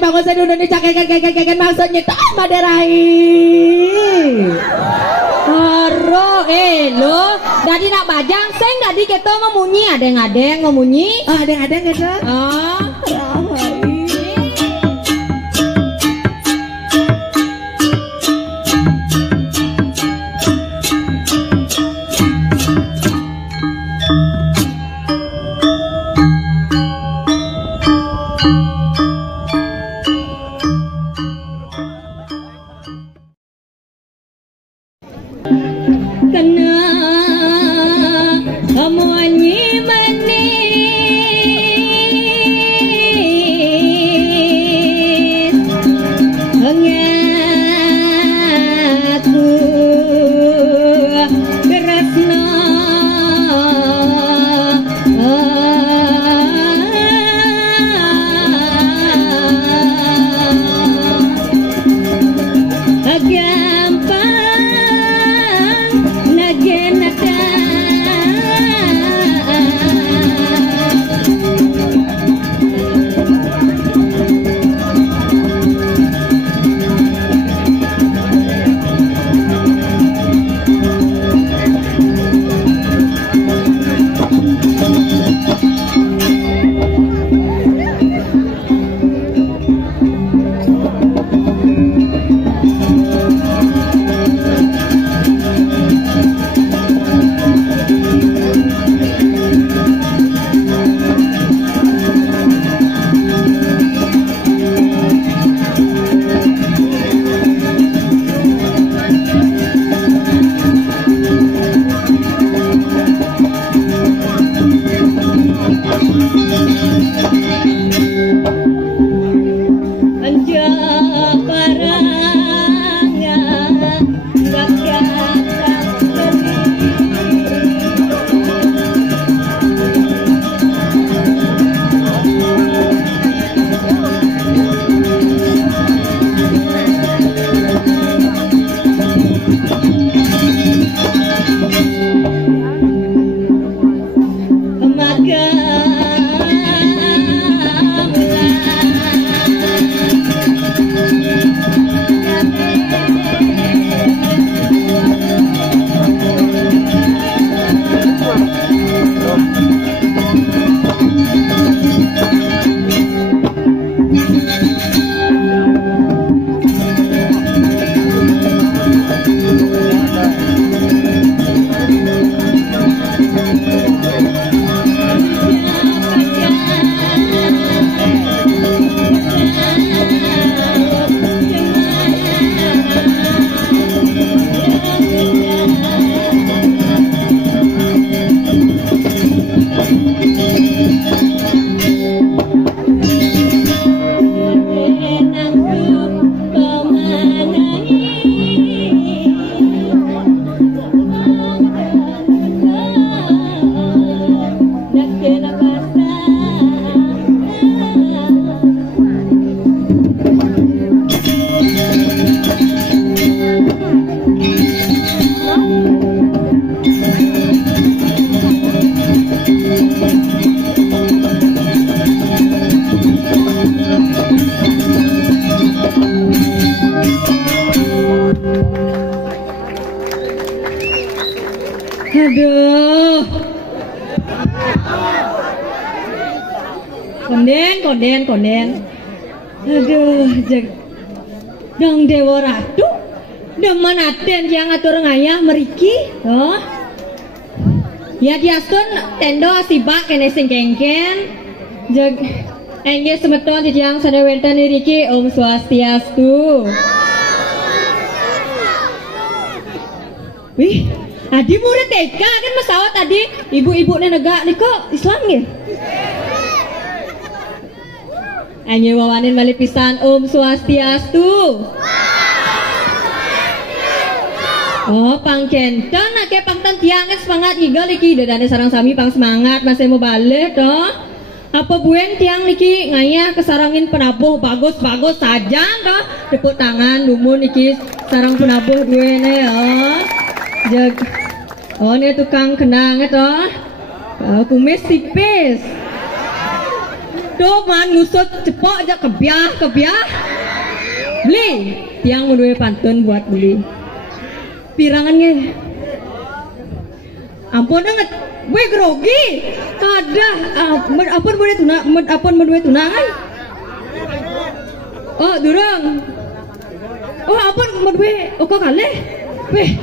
Bangun saya dulu nih cakek maksudnya tak maderai. Haro lo, tadi nak bajang seng tadi kita memunyi adeng memunyi. Oh adeng gitu. Oh. Aduh. Konden. Aduh, dong Dewa Ratu. Demen aten yang atur ngayah meriki. Oh. Ya diasun tendo sibak kene sing kengken. Jeg engge semeton yang sadawenten niriki Om Swastiastu. Wih, adi murid TK kan pesawat tadi ibu-ibu negak nih kok Islam ya? Anjir wawanin balik pisan Om Swastiastu. Oh pangkenton ake pangtan tiangan semangat igal iki dadane sarang sami pang semangat masih mau balik toh. Apa buen tiang niki ngayah kesarangin penabuh bagus saja toh. Tepuk tangan lumun iki sarang penabuh duene oh. Jag, oh ini tukang kenang itu, kumis tipis. kedo man ngusut cepok aja kebiah. Beli, tiang menduwe pantun buat beli. Pirangannya. Ampun banget, gue grogi. Ada, apun menduwe tunangan. Oh, durung. Oh, apun menduwe, kok kalih. Weh,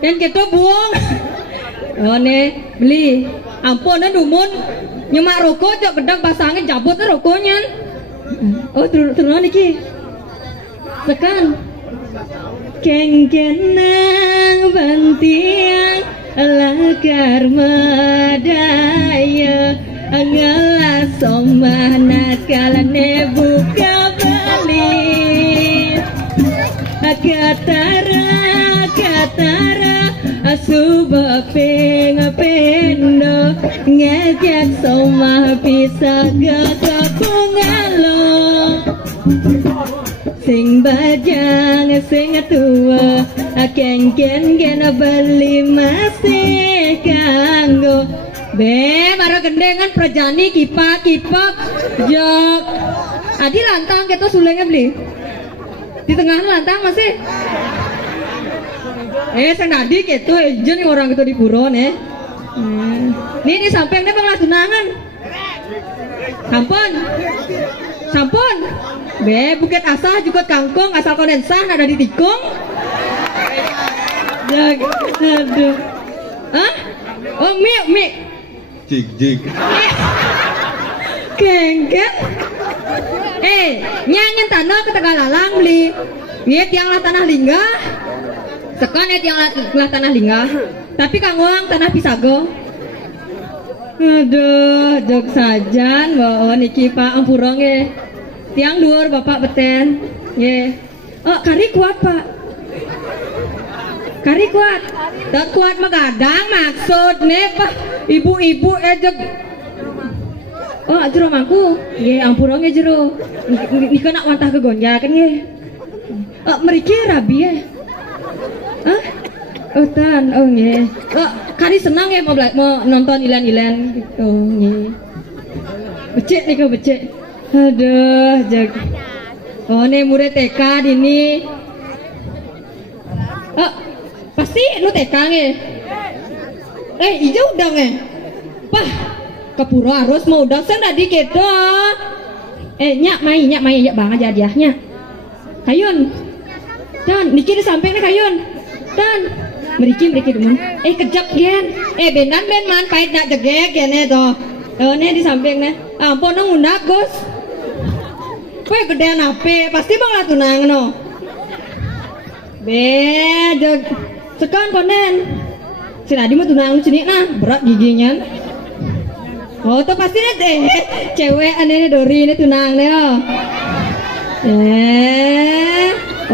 yang kita buang. Oh nih, beli. Ampun dumun. Nyemak rokok cok gedang pasangin cabut rokoknya. Oh, turun iki. Sekan. Kengkenang bantiang lakar madaya angalah somah nakalane buka beli katara asuba pengapendo ngajak somah bisa gakapungalo sing bajang sing tua kengken beli masih kanggo be baru gendengan perjani kipak jok adi lantang kita sulengnya beli di tengah lantang masih sang nadi gitu izin orang itu di buron ini di sampingnya bang tunangan sampun be bukit asah juga kangkung asal kondensah ada di tikung aduh hah oh mie jig kengken nyanyian tanah ke Tegalalang beli tiang lah tanah linggah sekan tiang lah tanah linggah tapi kanggoang tanah pisago aduh jok sajan bawa niki pak ampurong tiang dhuwur bapak beten oh kari kuat pak kari kuat tak kuat magadang maksud nih pak ibu-ibu ejek oh jero mangku ampurong jero nika nak wantah ke gonjakan meriki rabi tan kari senang mau nonton ilan gitu becek nih kau becek aduh jag oh nih murid TK ini pasti lu TK iya udah pah kepuro harus mau udah sen tadi gitu nyak mai banget jadiahnya kayun dan niki di sampingnya kayun dan meriki demun kejap gen bendan ben man pahit nak jegek ya toh nih di sampingnya ampun nang undak Gus kowe gedean ape pasti bang lah tunang no bedeg sekan konden si Nadi mau tunang sini nah berat giginya oh tuh pasti cewek aneh Dori ini tunang nih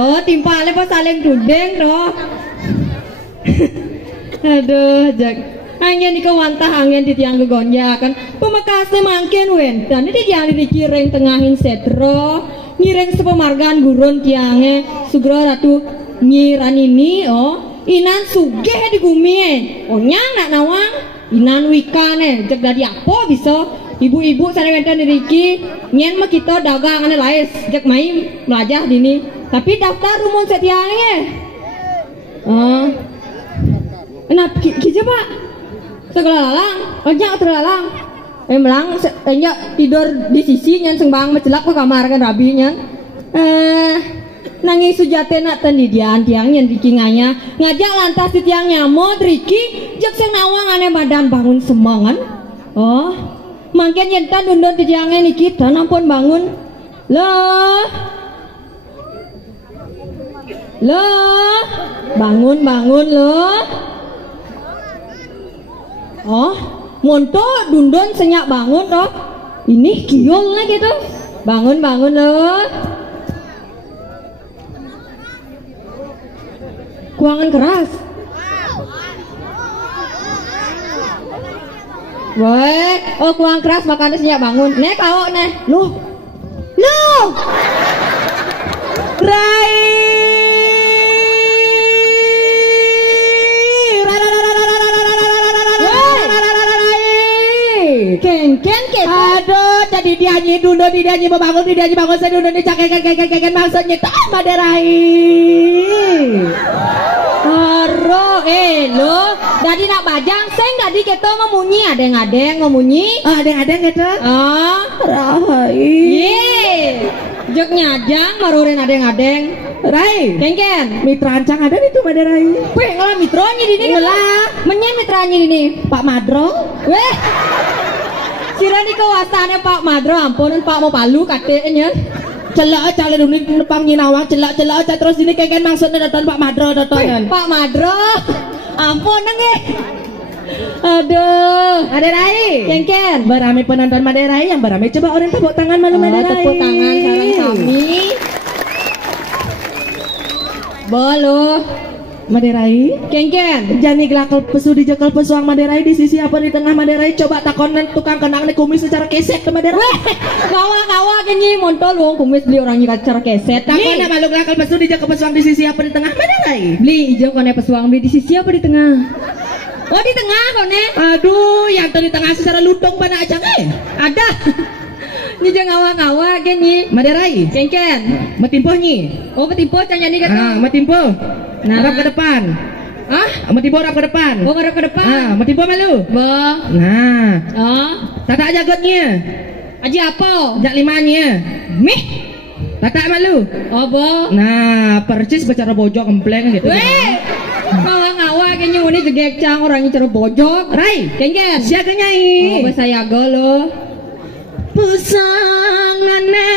oh timpalnya pas saling dudeng toh aduh jak angin di kewantah angin di tiang gegonja kan pemakasnya mangkin wen dan ini tiang dikiring tengahin setro ngiring sepemargan gurun tiangnya sugro ratu nyiran ini inan sugeh di gumi nyang nak nawang inan wikane jak dari apa bisa ibu-ibu sana wenten diriki nyen mah kita dagang ane laes jak main belajar dini tapi daftar rumun setiangnya nah kija pak segalalang onyak terlalang melang enyak tidur di sisi nyan sengbang mencelak ke kamar kan rabi nyan nangis sujate nak tendidian tiang nyan rikinganya ngajak lantas di tiang nyamot riki jak seng nawang ane badan bangun semangan mangken nyentan dundun di tiangnya niki dan ampun bangun loh bangun loh monto dundun senyak bangun toh ini kiol lah gitu bangun loh kuangan keras weh kuangan keras makanya senyak bangun nek kau nih loh Rai kengken aduh tadi didianyi dulu didianyi membangun didianyi bangun sedunia dicakek maksudnya tak Maderai. Aro lo tadi nak bajang seng tadi kita memunyi adeng memunyi adeng gitu rahai ye jok nyajang marurin adeng Rai kengken mitra ancang ada itu Maderai weh ngalah mitronya di ini ngalah menyen mitranya ini Pak Madro weh sirani kawasannya Pak Madro ampun Pak mau palu katanya celak calon ini nepang nyinawa celak terus ini kengken maksudnya datang Pak Madro datang Pak Madro ampun nengge aduh Maderai kengken berame penonton Maderai yang berame coba orang tepuk tangan malu Maderai tepuk tangan sarang kami bolo Maderai kengken jani gelakal pesu di jakal pesuang Maderai di sisi apa di tengah Maderai coba takonan tukang kenang nih kumis secara keset ke Maderai kawa kenyi montol wong kumis beli orangnya cara keset takonan malu gelakal pesu di jakal pesuang di sisi apa di tengah Maderai beli ijo kone pesuang beli di sisi apa di tengah oh di tengah kone aduh yang tuh di tengah secara ludong mana aja ada ini jangan ngawa kenyi Maderai kengken metimpoh nyi oh metimpoh can jadi kata metimpoh nah harap ke depan metimpoh harap ke depan oh harap ke depan metimpoh malu bah nah tata jagotnya aji apa jak limanya mih tata malu oh bah nah percis bicara bojok kempleng gitu weh ngawa kayaknya ini jegek cang orangnya cara bojok Rai kengken siaga nyai oh bahasa yaga lo pusangana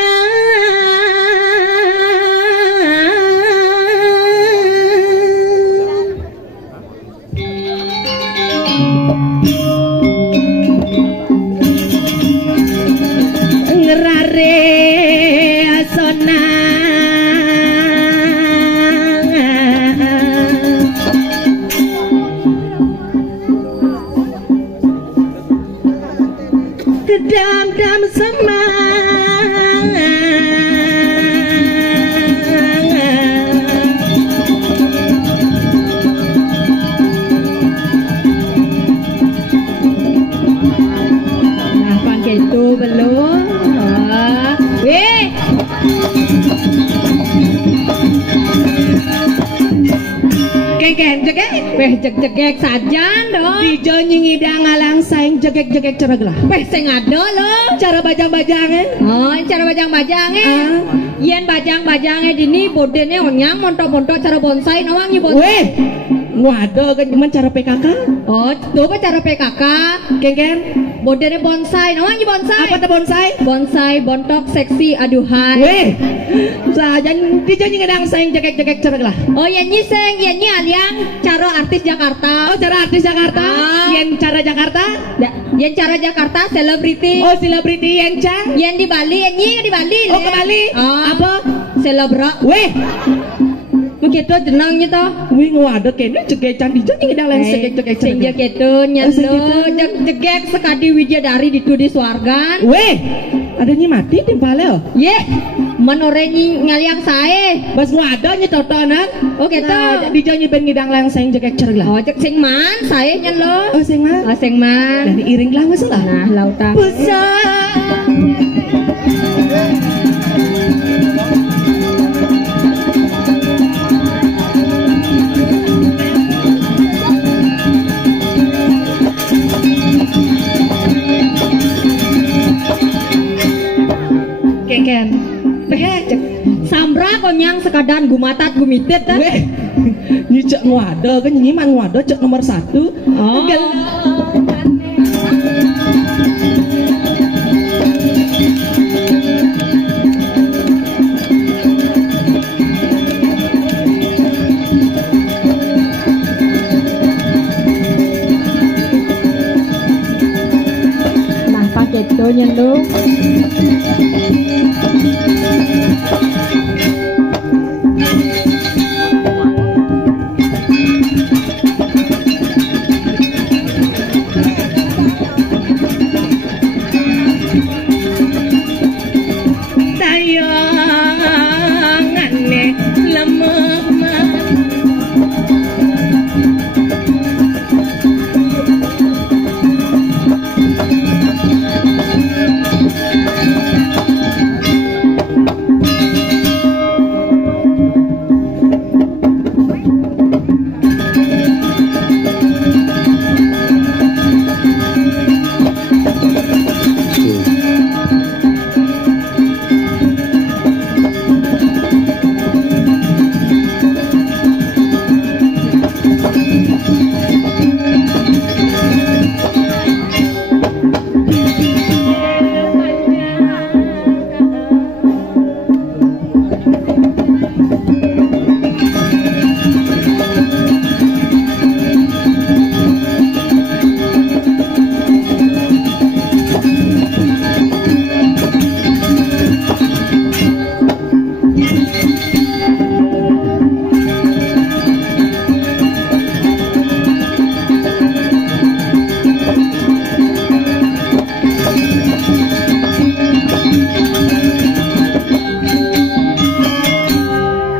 ngerare asona kedam-dam itu belum kengken jegek weh jegek sajan dong dijo nyingidang ngalang saing jegek cereg lah weh sing ada lo cara bajang-bajangnya oh cara bajang-bajangnya yen bajang-bajangnya dini bodene onyang montok-montok cara bonsai nawangi bonsai weh waduh kan cuman cara PKK oh itu apa cara PKK kengken bodene bonsai nawangi bonsai apa tuh bonsai bonsai bontok seksi aduhan weh sajan dijo nyingidang saing jegek cereg lah oh yen nyiseng yen nyi aliang cara artis Jakarta oh cara artis Jakarta yen cara Jakarta yen cara Jakarta selebriti oh selebriti yen cang yen di Bali yen nyi di Bali oh ke Bali apa selebra weh begitu jenangnya toh wih ngawaduh kene jegecan dijo nyingidang lang jegek sing gitu nyelo jegek sekadi widadari ditu di swargan weh ada nyi mati timpale oh ye menoreni ngaliang sae bas ngawaduh nyi totonan oh gitu dijo nyi ben ngidang lang saing jegek cereg lah oh cek sing man sae nyelo oh sing man oh sing man dari iring lah masalah nah lautan kengken Samra konyang sekadan gumatat gumitit kan? Weh, nyi cek ngwaduh kan nyi man ngwaduh cek nomor 1. Oh. Nah, pakai itu nyelu.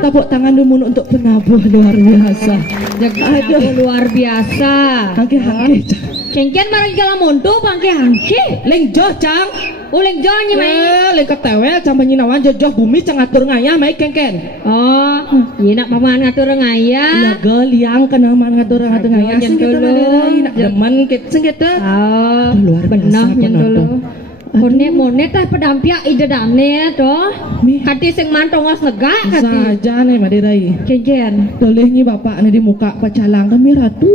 tepuk tangan dulu untuk penabuh luar biasa. Aduh, luar biasa. Hangke. Cengken marang kala monto pangke hangke. Leng joh cang. Uleng jo nyi mai. Leng ketewe cang penyinawan joh bumi cang ngatur ngayah mai kengken. Oh, iya nak paman ngatur ngaya. Laga liang kena man ngatur ngayah sing kita Maderai nak demen sing kita. Oh, luar biasa penonton. Monet tah pedampia ide dane toh. Kati sing mantongos negak kati. Saja nih Maderai. Kengken. Doleh nyi bapak nih di muka pacalang kami ratu.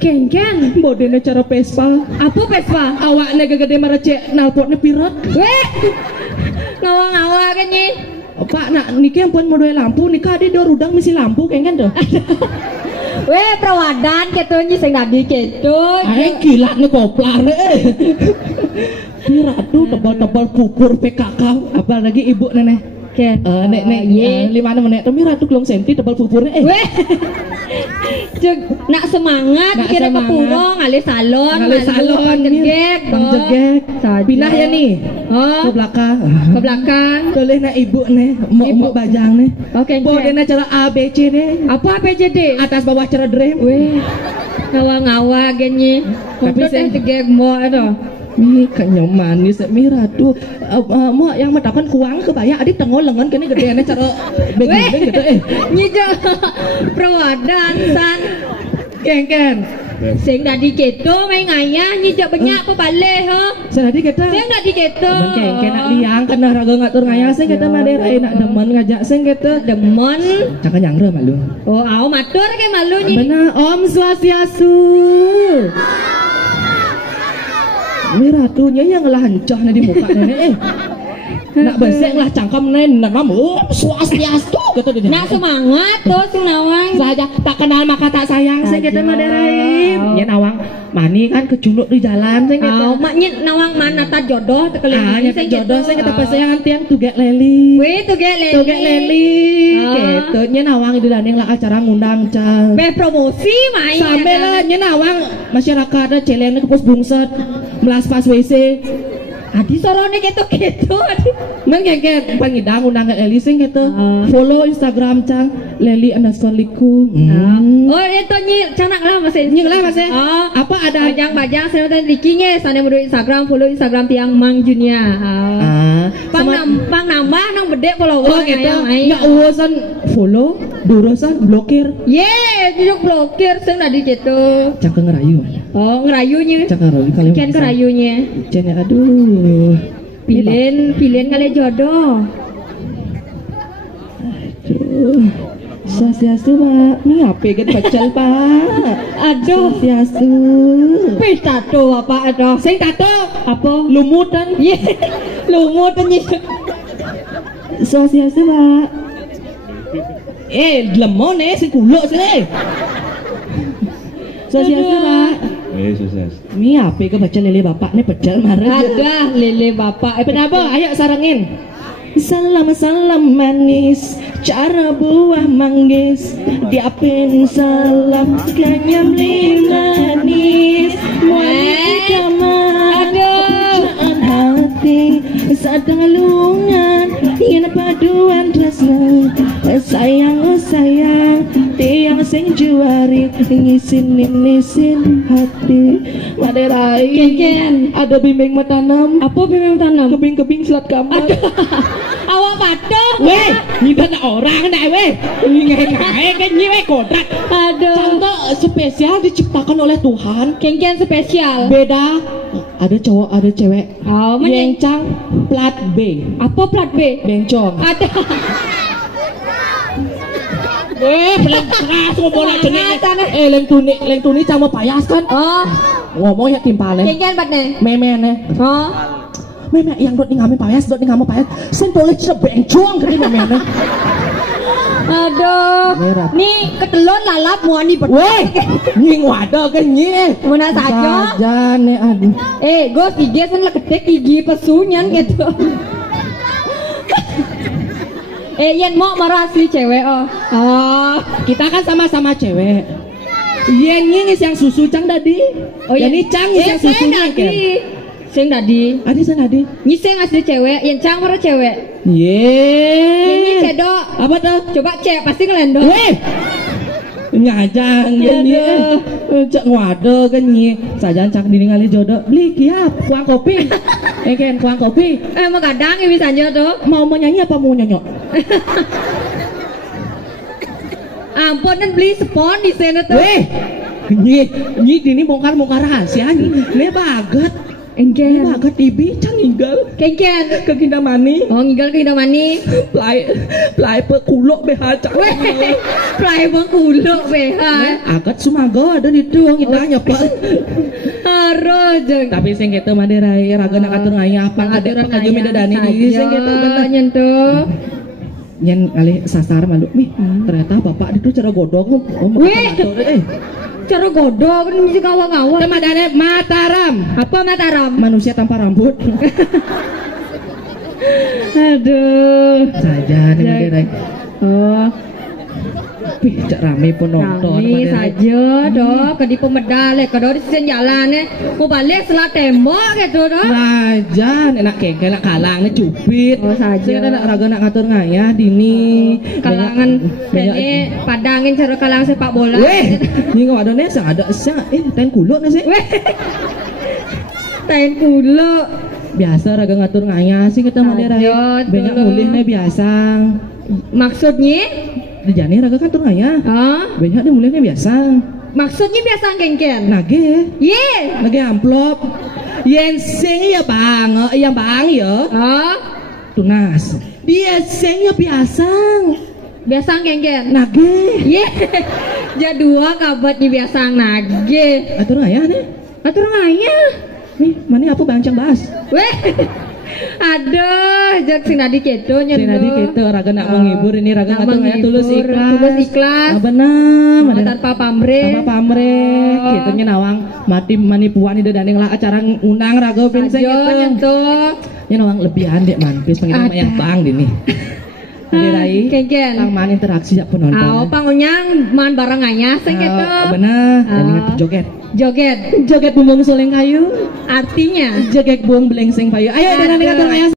Kengken. Bodene cara Vespa. Apa Vespa? Awakne gede merecek nalpotne pirot. Weh. Ngawa-ngawa kan nyi. Pak nak niki ampun model lampu nikah ade do rudang misi lampu kengken tuh. Weh prawadan ketu nyi sing tadi ketu. Ae gila nih koplar Ratu tebal-tebal bubur PKK apalagi ibu nenek nek lima menit tapi Ratu gelong senti tebal buburnya weh nak semangat kira ke purong ngalih salon jegek pindah ya nih ke belakang boleh nak ibu nih mau bajang nih boleh nak cara ABCD apa ABCD atas bawah cara drem weh ngawa-ngawa genyi tapi saya jegek mau itu ini kayaknya manis mi Ratu mau yang matakan kuang kebaya adik tengok lengan kini gedeannya cara begini gitu nyijo prawadan san kengken sing tadi keto main ngayah nyijo banyak apa balik ho sing tadi kita sing tadi keto kengken nak liang kena raga ngatur ngayah sing kita Maderai nak demen ngajak sing kita demen jangan nyangre malu oh au matur ke malu nyi benar Om Swastiastu ini Ratunya yang lah hancur di muka nenek nak besek lah cangkem nenek nama Swastiastu gitu dia nak semangat tuh sing nawang saja tak kenal maka tak sayang sing kita Maderai ya nawang mani kan kejuluk di jalan sing kita maknya nawang mana tak jodoh tekeliling sing jodoh sing kita pasangan tiang tugek leli weh tugek leli gitu nya nawang di landing lah acara ngundang cang be promosi main sampai lah nya nawang masyarakatnya celengnya ke pos bungset melas pas WC adi sorone gitu men kengken pangidang undang Leli sing gitu follow Instagram cang Leli_liku oh itu nyi canak lah masih nyi lah masih apa ada bajang senetan liki nge sana mudu Instagram follow Instagram tiang Mang Junia pang nambah nang bedek follower gitu nggak urusan follow durusan blokir duduk blokir sing tadi gitu cang ngerayu ngerayunya cang ngerayu kian kerayunya cian aduh pilih kali jodoh aduh Swastiastu Pak ini apa kan pecel Pak aduh Swastiastu tato apa aduh sing tato apa lumutan lumutan Swastiastu Pak lemon si kuluk sih Swastiastu Pak sukses. Ini apa ke pecel lele bapak nih pecel marah ada lele bapak kenapa ayo sarangin salam manis cara buah manggis diapin salam kanyam manis aduh hati sadang lungan ingin paduan tresna sayang tiang sing juari ngisin hati Maderai kengken ada bimbing metanam apa bimbing tanam kebing selat kamar awak patuh weh nyidana orang dah weh ngai kan nyi weh kontrak aduh contoh spesial diciptakan oleh Tuhan kengken spesial beda ada cowok ada cewek yencang plat B apa plat B bencong ada pelan keras ngomong jenis leng tuni cang mau payas kan ngomong ya timpalen kengken batne memene meme yang dot ngame payas sen boleh bencong gede memene aduh nih ketelon lalap muani weh nying wadah kan nyi mana saja nih aduh gos gigi sen lah ketek gigi pesunyan gitu Yan mau marah asli cewek kita kan sama-sama cewek Yan ngis yang susu cang tadi ini cang ngis yang susu sing tadi adi nyi sing asli cewek yang cang marah cewek ini cedo Apa tuh? Coba cek pasti ngelendong. Weh. Ngajang gini. Cak ngwade kan nyi. Sajan cak dini ngali jodoh. Beli kiap, kuang kopi. Ken kuang kopi. Mau kadang ini saja tuh. Mau menyanyi apa mau nyonyok? Ampun dan beli spon di sana tuh. Weh. Nyi dini bongkar rahasia nih. Ne baget. Engken. Baget tibi can ninggal. Kengken. Ke Kindamani. Oh ninggal ke Kindamani. Play pe kulo beha cak. Weh. Play bengkulo beha. Agat sumago ada di tuang idanya pak. Harus. Tapi sing kitu mah derai raga nak atur ngaya apa kadek pakajo midadani di sing kitu bener nyentuh. Nyen kali sasar malu nih. Ternyata bapak itu cara godong. Weh. Cara godong kan bisa ngawang-ngawang. Temadane Mataram. Apa Mataram? Manusia tanpa rambut. Aduh. Saja dengan derai. Oh. Cak rame pun nonton. Rame saja doh. Ke di Pemedal, ke di sisi jalan mau balik setelah tembok gitu doh. Saja, enak keke, enak kalang, cupit. Oh saja. Saya nak raga nak ngatur ngaya dini. Kalangan ini padangin cara kalang sepak bola. Weh, ni ngau ada nesa ada esa. Ten kulo nasi. Weh. Ten kulo. Biasa raga ngatur ngaya sih kita mah daerah. Banyak mulihnya biasa. Maksudnya? Di jani raga ngatur ngaya. Banyak deh mulihnya biasa. Maksudnya biasa kengken. Nage. Ye. Nage amplop. Yen sing ya bang, yang bang ya. Tunas. Dia sing ya biasa. Biasa kengken. Nage. Ye. Jadua kabat di biasa nage. Atur ngaya nih. Atur ngaya. Nih, mana apa bancang bahas? Weh. Aduh, jak sinadi keto nyentuh. Sinadi keto raga nak menghibur ini raga ngatur ngaya tulus ikhlas. Tulus ikhlas. Benar. Tanpa pamrih. Tanpa pamrih. Gitu nyenawang mati manipuan ide daneng lah acara undang raga pinseng gitu. Nyentuh. Nyenawang lebihan dek mampis panggil nama yang bang dini. Dirai. Kengken. Pang man interaksi jak penonton. Aw, pangunyang man baranganya sing keto. Benar. Dan ingat joget. Joget Joget bumbung soleng kayu. artinya Joget buang belengseng payu. Ayo dengan